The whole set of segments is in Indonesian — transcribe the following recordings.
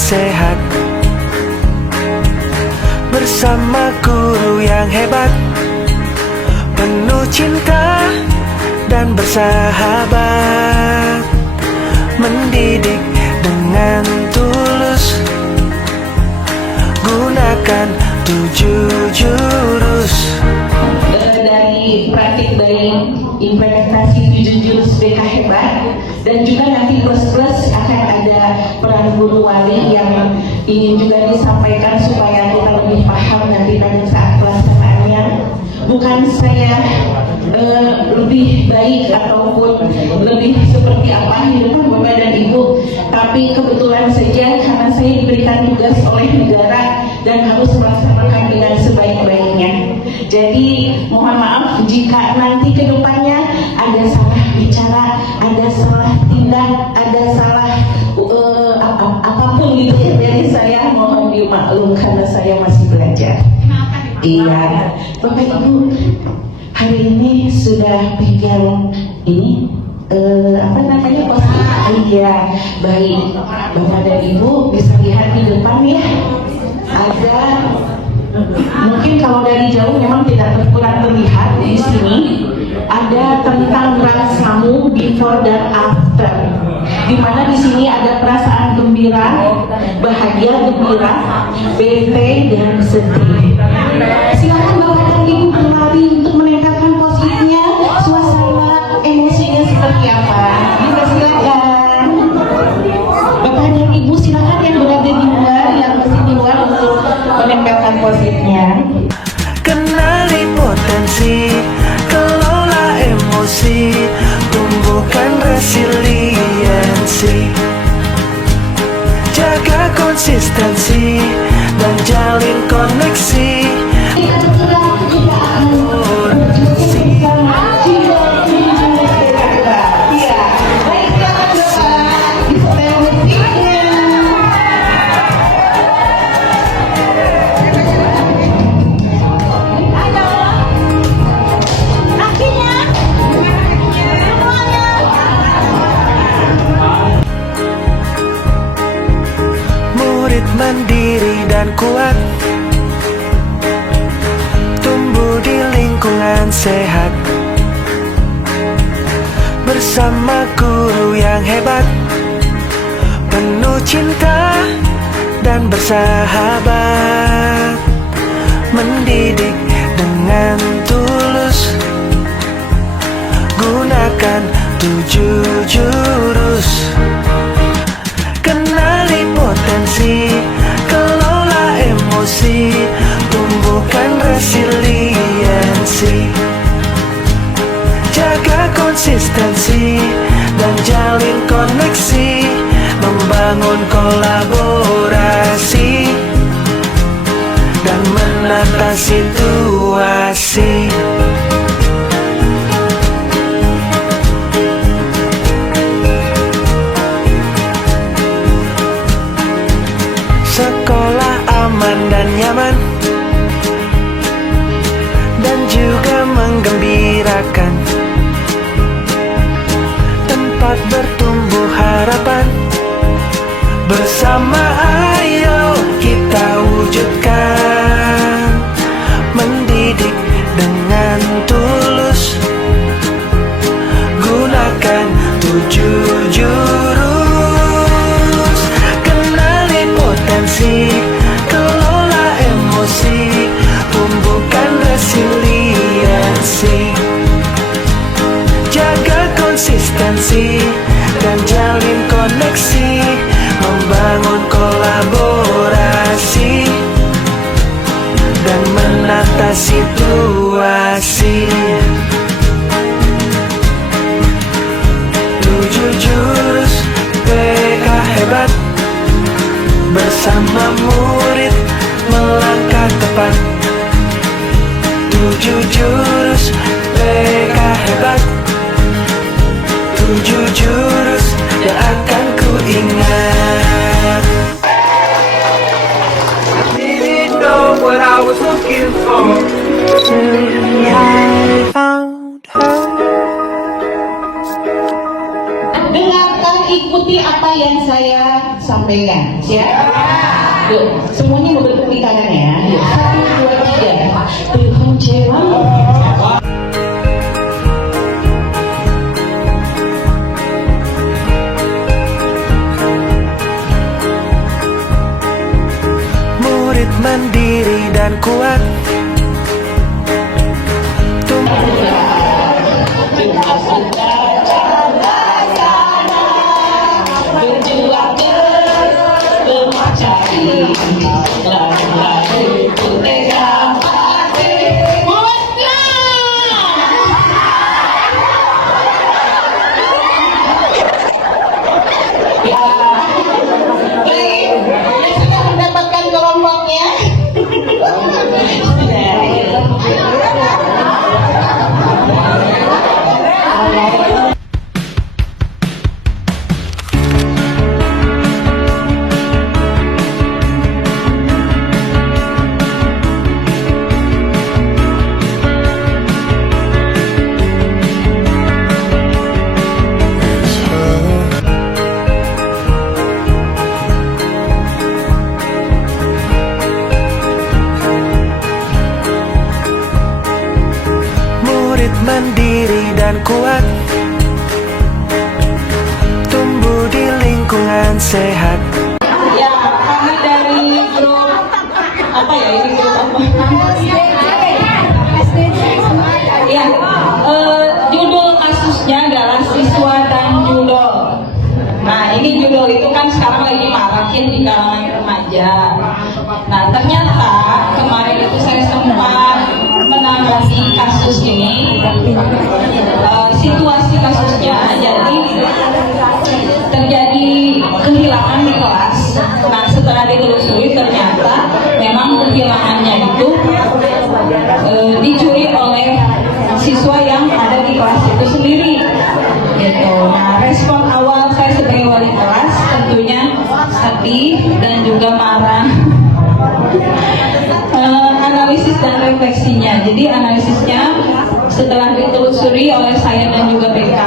sehat bersama guru yang hebat, penuh cinta dan bersahabat, mendidik dengan tulus, gunakan 7 jurus. Dari praktik baik implementasi 7 jurus BK hebat, dan juga nanti plus akan ada peran guru wali yang ingin juga disampaikan supaya kita lebih paham nanti pada saat pelaksanaannya. Bukan saya lebih baik ataupun lebih seperti apa di depan Bapak dan Ibu, tapi kebetulan saja karena saya diberikan tugas oleh negara dan harus melaksanakan dengan sebaik-baiknya. Jadi mohon maaf jika nanti ke depannya ada salah bicara, ada salah tindak, ada salah apapun gitu ya, dari saya mohon dimaklum karena saya masih belajar. Iya, Bapak Ibu hari ini sudah pegang ini apa namanya posisi. Iya, baik Bapak dan Ibu bisa lihat di depan ya, ada mungkin kalau dari jauh memang tidak kurang terlihat di sini ada tentang rasamu before dan after, di mana di sini ada perasaan gembira, bahagia, gembira, bete dan sedih. Silakan Bapak dan Ibu berlari untuk menempelkan posisinya, suasana emosinya seperti apa. Juga silakan Bapak dan Ibu, silakan yang berada di luar, yang masih di luar untuk menempelkan posisinya. Kenali potensi, kelola emosi, tumbuhkan resiliensi, jaga konsistensi dan jalin koneksi. Mandiri dan kuat, tumbuh di lingkungan sehat bersama guru yang hebat, penuh cinta dan bersahabat, mendidik dengan tulus, gunakan 7 jurus. Kenali potensi, kelola emosi, tumbuhkan resiliensi, jaga konsistensi dan jalin koneksi, membangun kolaborasi dan menata situasi. Sekolah aman dan nyaman, dan juga menggembirakan, tempat bertumbuh harapan, bersama ayo kita wujudkan, mendidik dengan tulus, gunakan 7 jurus. Kelola emosi, tumbuhkan resiliensi, jaga konsistensi dan jalin koneksi, membangun kolaborasi dan menata situasi. 7 jurus BK hebat, bersama murid melangkah tepat. 7 jurus BK hebat, 7 jurus yang akan ku ingat. Didn't know what I was looking for till I found her. Dengarkan, ikuti mengikuti apa yang saya sampaikan, ya. Yuk, semuanya mau bertepuk tangan ya. Yuk, 1, 2, 3. Tuhan jawab. Murid mandiri dan kuat. Mandiri dan kuat, tumbuh di lingkungan sehat. Ya, kami dari grup apa ya ini grup apa? Ya, judul kasusnya adalah siswa dan judul. Nah, ini judul itu kan sekarang lagi marak ya di kalangan remaja. Nah, ternyata kemarin itu saya sempat menangani kasus ini, situasi kasusnya. Jadi terjadi kehilangan di kelas. Nah, setelah ditelusuri ternyata memang kehilangannya itu dicuri oleh siswa yang ada di kelas itu sendiri. Gitu. Nah, respon awal saya sebagai wali kelas tentunya sedih dan juga marah. Analisis dan refleksinya. Jadi analisisnya setelah ditelusuri oleh saya dan juga BK,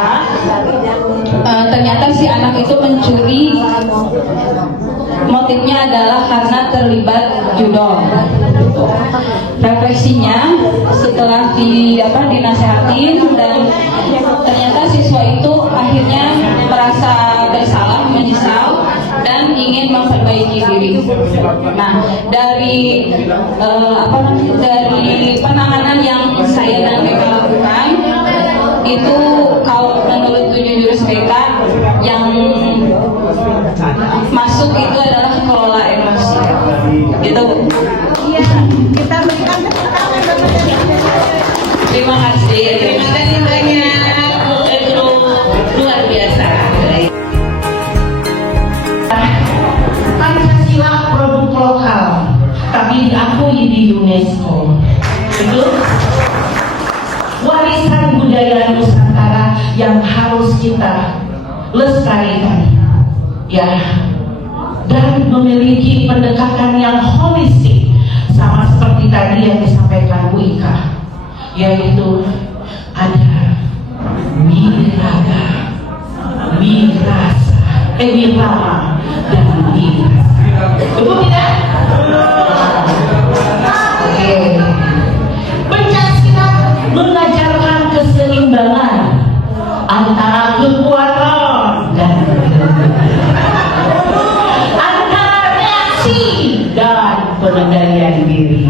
ternyata si anak itu mencuri, motifnya adalah karena terlibat judo. Refleksinya setelah dinasehatin dan ternyata siswa itu akhirnya merasa bersalah, menyesal dan ingin memperbaiki diri. Nah, dari dari penanganan yang saya dan BK lakukan itu, kalau menurut 7 jurus BK yang masuk itu adalah kelola emosi. Gitu. Iya, kita berikan tepuk tangan. Terima kasih banyak. Grup luar biasa. Pancasila produk lokal, tapi diakui di UNESCO. Betul? Warisan budaya Nusantara yang harus kita lestarikan, ya, dan memiliki pendekatan yang holistik, sama seperti tadi yang disampaikan Bu Ika, yaitu ada wirama, dan wirasa. Betul tidak? Oke. Pancasila mengajarkan keseimbangan antara kekuatan dan antara reaksi dan pengendalian diri,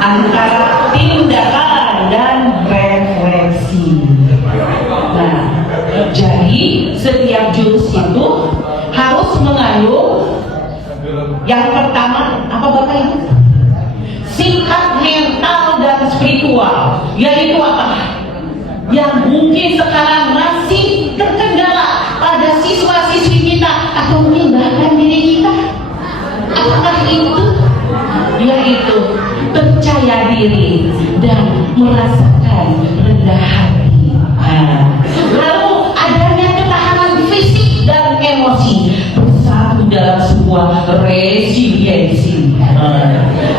antara tindakan dan refleksi. Nah, jadi setiap jurus itu harus mengandung yang pertama apa Bapak Ibu? Sikap mental dan spiritual, yaitu apa? Yang mungkin sekarang masih terkendala pada siswa-siswi kita atau mungkin bahkan diri kita. Apakah itu? Yaitu percaya diri dan merasakan rendah hati. Lalu adanya ketahanan fisik dan emosi bersatu dalam sebuah resiliensi.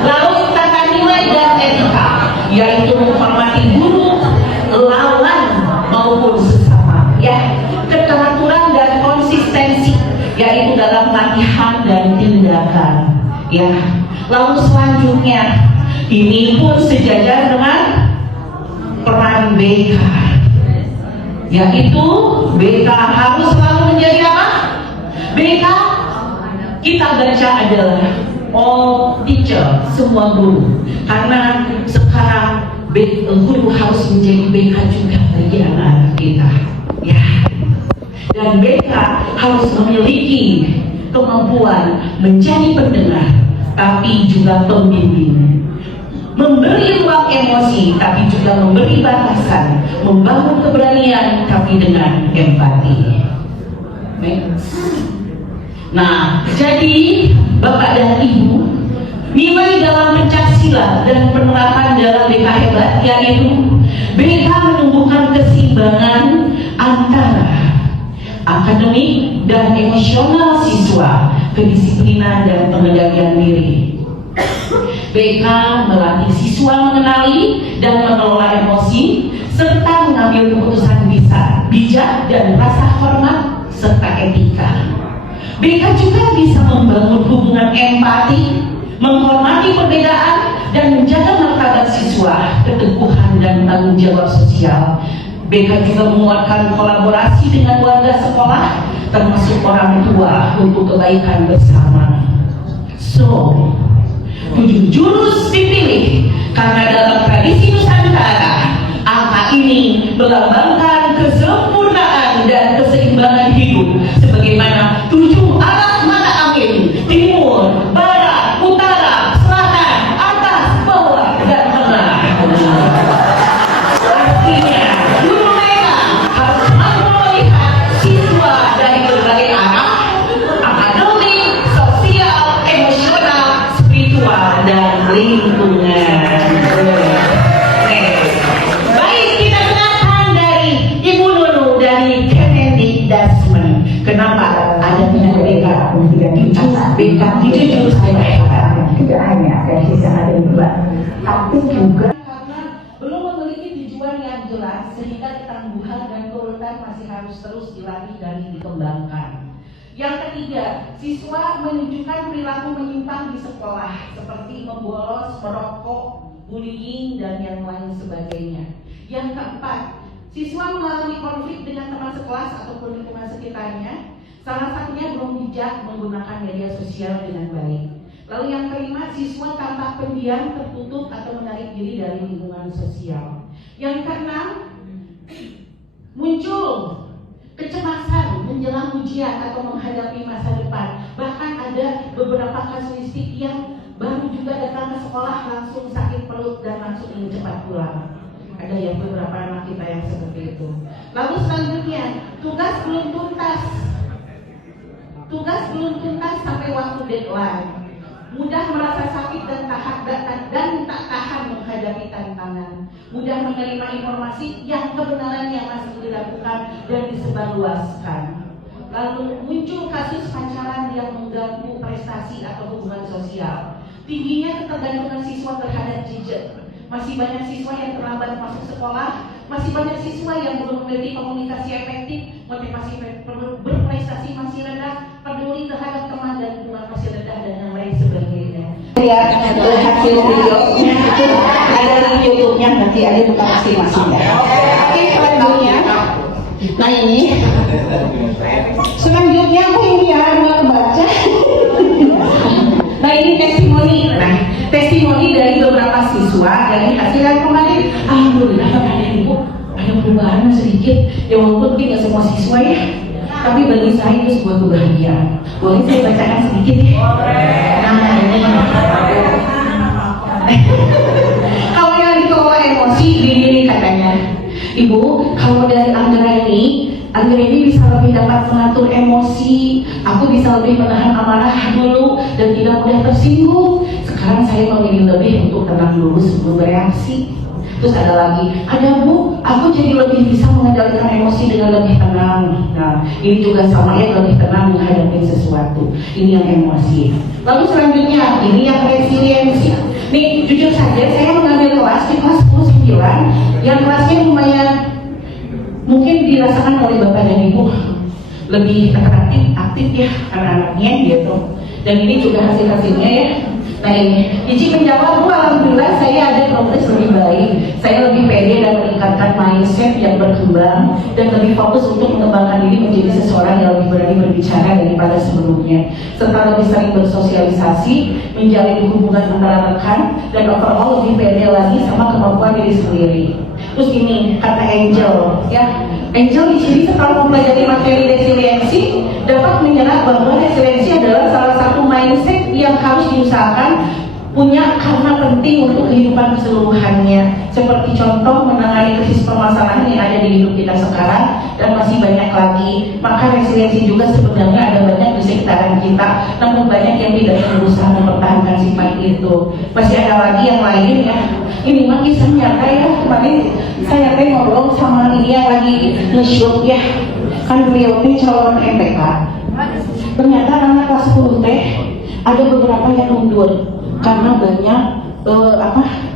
Lalu tata nilai dan etika, yaitu menghormati guru, lawan maupun sesama. Ya, keteraturan dan yaitu dalam latihan dan tindakan. Ya, lalu selanjutnya ini pun sejajar dengan peran BK, yaitu BK harus selalu menjadi apa? BK kita baca adalah all teacher, semua guru, karena sekarang guru harus menjadi BK juga bagi anak-anak kita, ya. Dan BK harus memiliki kemampuan menjadi pendengar, tapi juga pembimbing, memberi ruang emosi, tapi juga memberi batasan, membangun keberanian, tapi dengan empati. Nah, jadi Bapak dan Ibu, nilai dalam pencaksilat dan penerapan dalam BK hebat yaitu BK menumbuhkan keseimbangan antara akademik dan emosional siswa, kedisiplinan dan pengendalian diri. BK melatih siswa mengenali dan mengelola emosi serta mengambil keputusan bijak dan rasa hormat serta etika. BK juga bisa membangun hubungan empati, menghormati perbedaan, dan menjaga martabat siswa, keteguhan dan tanggung jawab sosial. BK juga menguatkan kolaborasi dengan warga sekolah, termasuk orang tua untuk kebaikan bersama. So, 7 jurus dipilih karena dalam tradisi Nusantara, angka ini melambangkan kesempurnaan dan keseimbangan hidup, sebagaimana 7 arah mata angin: timur, barat, utara, selatan, atas, bawah, dan tengah. Artinya, guru mereka harus mampu melihat siswa dari berbagai arah: akademik, sosial, emosional, spiritual, dan lingkungan. Baik, kita dengarkan dari Ibu Nunu dari Kemendikbudristek. Kenapa ada minat BK? BK itu jurus tidak hanya dari sisi akademik, tapi juga karena belum memiliki tujuan yang jelas, sehingga ketangguhan dan keuletan masih harus terus dilatih dan dikembangkan. Yang ketiga, siswa menunjukkan perilaku menyimpang di sekolah seperti membolos, merokok, bullying, dan yang lain sebagainya. Yang keempat, siswa mengalami konflik dengan teman sekelas ataupun lingkungan sekitarnya. Salah satunya belum bijak menggunakan media sosial dengan baik. Lalu yang kelima, siswa tampak pendiam, tertutup, atau menarik diri dari lingkungan sosial. Yang keenam, muncul kecemasan menjelang ujian atau menghadapi masa depan. Bahkan ada beberapa kasuistik yang baru juga datang ke sekolah langsung sakit perut dan langsung ingin cepat pulang. Ada yang beberapa anak kita yang seperti itu. Lalu selanjutnya, tugas belum tuntas sampai waktu deadline. Mudah merasa sakit dan tak tahan menghadapi tantangan. Mudah menerima informasi yang kebenarannya masih dilakukan dan disebarluaskan. Lalu muncul kasus pacaran yang mengganggu prestasi atau hubungan sosial. Tingginya ketergantungan siswa terhadap gadget. Masih banyak siswa yang terlambat masuk sekolah. Masih banyak siswa yang belum memiliki komunikasi efektif. Motivasi berprestasi masih rendah. Peduli terhadap teman dan lingkungan masih rendah, dan yang lain sebagainya. Lihat hasil videonya itu ada di YouTube-nya, nanti ada buka masing-masing. Oke, selanjutnya. Nah ini selanjutnya aku ini ya mau baca. Nah ini testimoni. Nah, testimoni dari beberapa siswa dari hasil yang kemarin. Alhamdulillah ada ibu, ada perubahan sedikit. Ya walaupun tidak semua siswa ya, tapi bagi saya itu sebuah kebahagiaan. Boleh saya bacakan sedikit ya? Nah ini kalau yang dikelola emosi ini katanya, Ibu, kalau dari Anggra ini bisa lebih dapat mengatur emosi. Aku bisa lebih menahan amarah dulu dan tidak mudah tersinggung. Sekarang saya memilih lebih untuk tenang dulu sebelum bereaksi. Terus ada lagi, ada Bu, aku jadi lebih bisa mengendalikan emosi dengan lebih tenang. Nah, ini juga sama ya, lebih tenang menghadapi sesuatu. Ini yang emosi. Lalu selanjutnya, ini yang resiliensi. Nih, jujur saja, saya mengambil kelas di kelas 10-9, yang kelasnya lumayan mungkin dirasakan oleh Bapak dan Ibu lebih interaktif, aktif ya anak-anaknya gitu. Dan ini juga hasil-hasilnya ya. Nah ini, izin menjawab, Bu, alhamdulillah saya ada progres lebih baik. Saya lebih pede dan meningkatkan mindset yang berkembang dan lebih fokus untuk mengembangkan diri menjadi seseorang yang lebih berani berbicara daripada sebelumnya. Serta lebih sering bersosialisasi, menjalin hubungan antara rekan, dan overall lebih pede lagi sama kemampuan diri sendiri. Terus ini kata Angel, ya Angel di sini setelah mempelajari materi resiliensi dapat menyerap bahwa resiliensi adalah salah satu mindset yang harus diusahakan punya karena penting untuk kehidupan keseluruhannya. Seperti contoh menangani krisis permasalahan yang ada di hidup kita sekarang dan masih banyak lagi. Maka resiliensi juga sebenarnya ada banyak di sekitaran kita, namun banyak yang tidak berusaha mempertahankan sifat itu. Masih ada lagi yang lain ya. Ini mah kisah nyata ya. Kemarin saya ngobrol sama ini yang lagi nge-shoot ya. Kan beliau calon MPK. Ternyata anak kelas 10 teh ada beberapa yang mundur karena banyak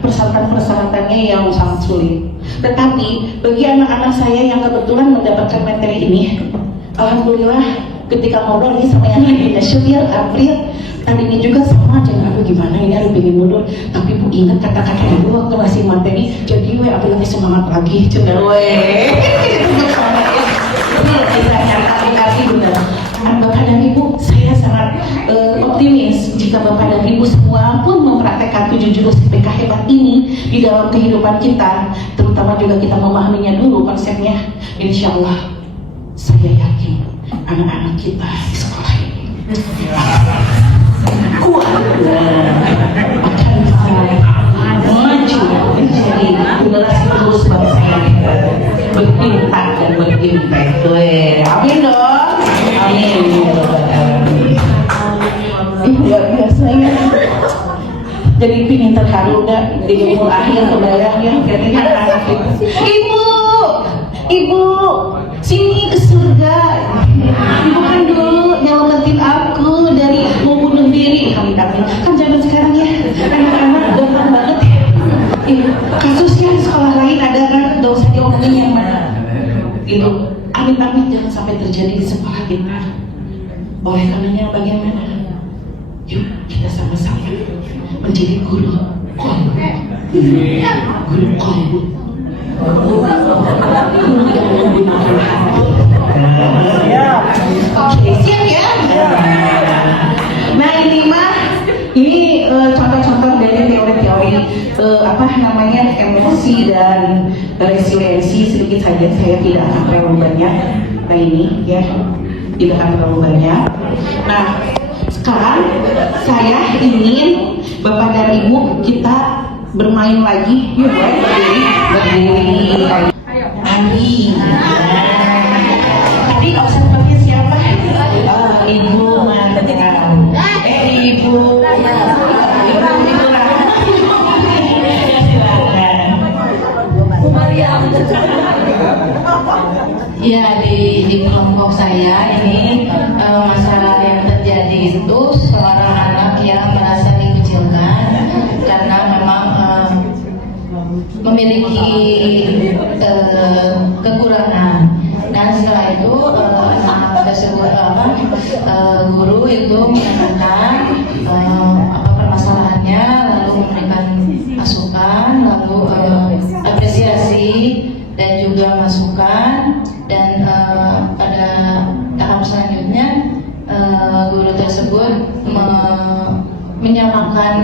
persyaratan-persyaratannya yang sangat sulit. Tetapi bagi anak-anak saya yang kebetulan mendapatkan materi ini, alhamdulillah ketika ngobrol nih sama yang lagi nge-shoot ya April, tadinya juga sama aja, aduh gimana ini, aduh pengen mundur. Tapi Bu ingat kata-kata ibu waktu ngasih materi, jadi April lebih semangat lagi, cenderung Bapak dan Ibu, saya sangat optimis jika Bapak dan Ibu semua pun mempraktekkan 7 jurus IPK hebat ini di dalam kehidupan kita, terutama juga kita memahaminya dulu konsepnya. Insya Allah, saya yakin anak-anak kita di sekolah ini kuat akan maju menjadi generasi penerus bangsa ini, berimpact dan berimpact. Amin dong. Luar biasa ya. Jadi pingin terharu dah di umur akhir kebayangnya ketika anak itu, ibu sini ke surga, ibu kan dulu nyelamatin aku dari mau bunuh diri. Kami kan zaman sekarang ya anak-anak gampang banget kasusnya di sekolah lain ada kan, gak usah diomongin yang mana gitu. Amit-amit jangan sampai terjadi di sekolah kita. Oleh karenanya bagaimana? Yuk kita sama-sama menjadi guru kolbu. Guru kolbu. Guru yang menggunakan hati. Oke, siap ya? Nah ini contoh-contoh dari teori-teori emosi dan resiliensi. Sedikit saja, saya tidak akan terlalu banyak. Nah ini ya, tidak akan terlalu banyak. Nah sekarang saya ingin Bapak dan Ibu kita bermain lagi. Yuk berdiri. Tadi observasinya siapa? Ibu mantan. Ibu ya, di kelompok saya ini masalah yang terjadi itu seorang anak yang merasa dikucilkan karena memang memiliki kekurangan. Dan setelah itu anak tersebut guru itu menanyakan permasalahannya, lalu memberikan masukan, lalu apresiasi dan juga masukan. Dan pada tahap selanjutnya guru tersebut menyamakan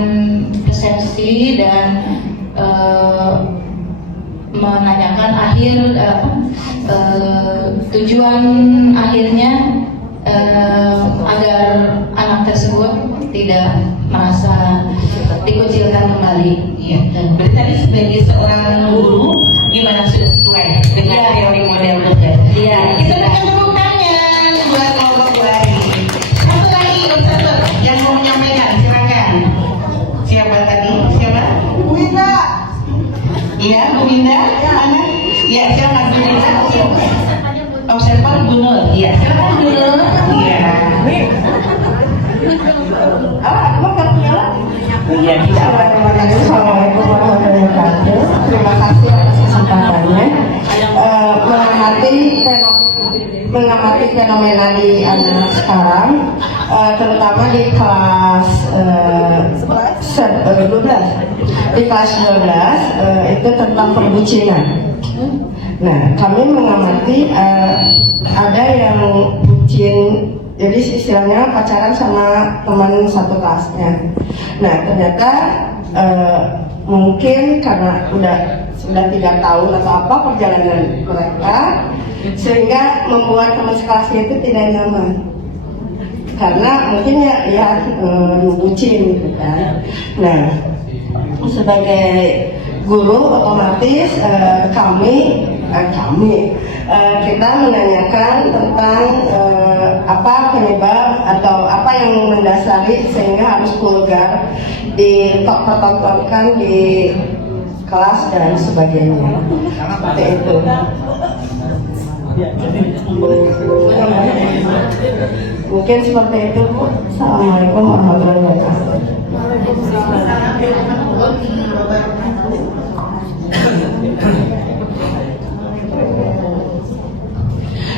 persepsi dan menanyakan tujuan akhirnya agar anak tersebut tidak merasa dikucilkan kembali. Iya. Berarti tadi sebagai seorang guru gimana sesuai dengan teori model belajar? Iya. Kita berikan tepuk tangan buat kelompok lagi. Satu lagi observer yang mau menyampaikan, silakan. Siapa tadi? Siapa? Bu Winda. Iya, Bu Winda. Mana? Iya, silakan Bu Winda. Observer Bu Nur. Iya, silakan Bu Nur. Iya. Iya, Assalamualaikum warahmatullahi wabarakatuh. Terima kasih atas kesempatannya. Menghormati mengamati fenomena di anak sekarang, terutama di kelas 12. Di kelas 12 itu tentang perbucinan. Nah, kami mengamati ada yang bucin, jadi istilahnya pacaran sama teman satu kelasnya. Nah, ternyata mungkin karena sudah 3 tahun atau apa perjalanan mereka, sehingga membuat teman sekelasnya itu tidak nyaman. Karena mungkin ya bucin gitu kan. Nah, sebagai guru otomatis kita menanyakan tentang apa penyebab atau apa yang mendasari sehingga harus vulgar ditontonkan di kelas dan sebagainya. Seperti itu. Mungkin seperti itu. Assalamualaikum warahmatullahi wabarakatuh.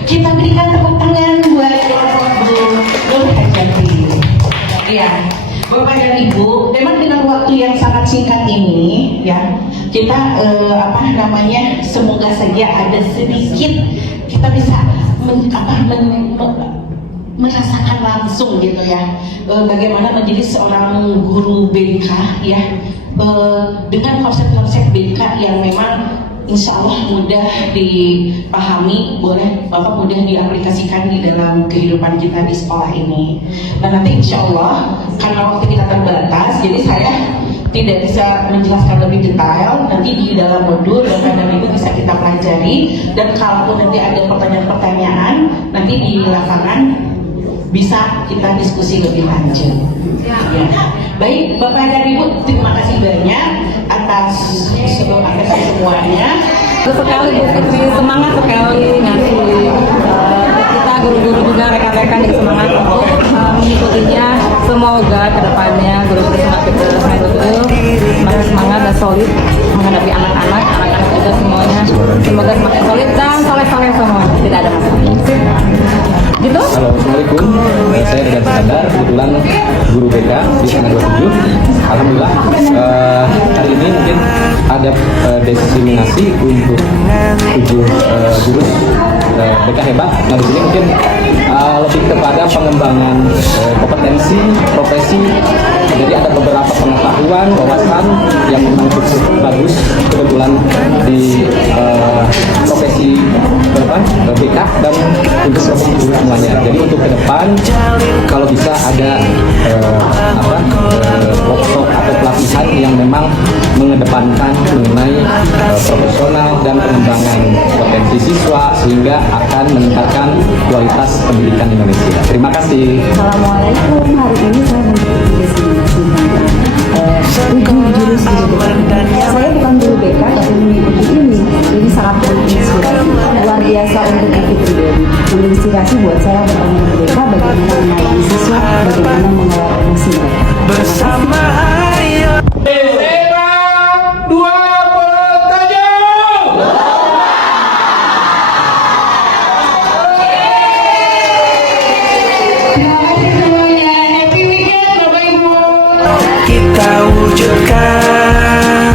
Kita berikan tepuk tangan buat Bu Nur Hajati. Ya, Bapak dan Ibu, memang dengan waktu yang sangat singkat ini, ya, kita semoga saja ada sedikit kita bisa merasakan langsung gitu ya, bagaimana menjadi seorang guru BK ya, dengan konsep-konsep BK yang memang insya Allah mudah dipahami, boleh Bapak mudah diaplikasikan di dalam kehidupan kita di sekolah ini. Dan nanti insya Allah karena waktu kita terbatas, jadi saya tidak bisa menjelaskan lebih detail. Nanti di dalam modul Bapak dan Ibu bisa kita pelajari, dan kalau nanti ada pertanyaan-pertanyaan nanti di lapangan bisa kita diskusi lebih lanjut. Ya. Baik, Bapak dan Ibu, terima kasih banyak atas semuanya. Sekali Bu Fitri, semangat sekali ngasih kita guru-guru juga rekan-rekan yang semangat untuk mengikutinya. Semoga kedepannya guru-guru semakin semangat dan solid menghadapi anak-anak juga semuanya. Semoga semakin solid dan soleh-soleh semua, tidak ada masalah. Gitu? Halo, Assalamualaikum. Saya Dedan Skandar, kebetulan guru BK di Sana 27. Alhamdulillah hari ini mungkin ada diseminasi untuk 7 guru BK hebat. Nah, di sini mungkin lebih kepada pengembangan kompetensi, profesi. Jadi ada beberapa pengetahuan, wawasan yang memang cukup bagus kebetulan di profesi BK dan untuk profesi guru semuanya. Jadi untuk ke depan kalau bisa ada workshop atau pelatihan yang memang mengedepankan mengenai profesional dan pengembangan potensi siswa sehingga akan meningkatkan kualitas pendidikan Indonesia. Terima kasih. Assalamualaikum. Hari ini saya mengikuti destinasi 7 jurus saya bukan guru BK tapi mengikuti ini. Ini sangat menginspirasi, luar biasa untuk itu pribadi. Menginspirasi buat saya bertemu guru BK bagaimana melayani siswa, bagaimana mengelola emosi mereka. Bersama ayo. Kita wujudkan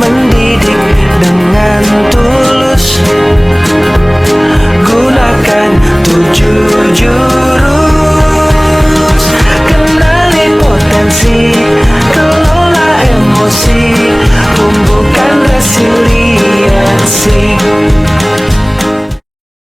mendidik dengan tulus, gunakan 7 jurus.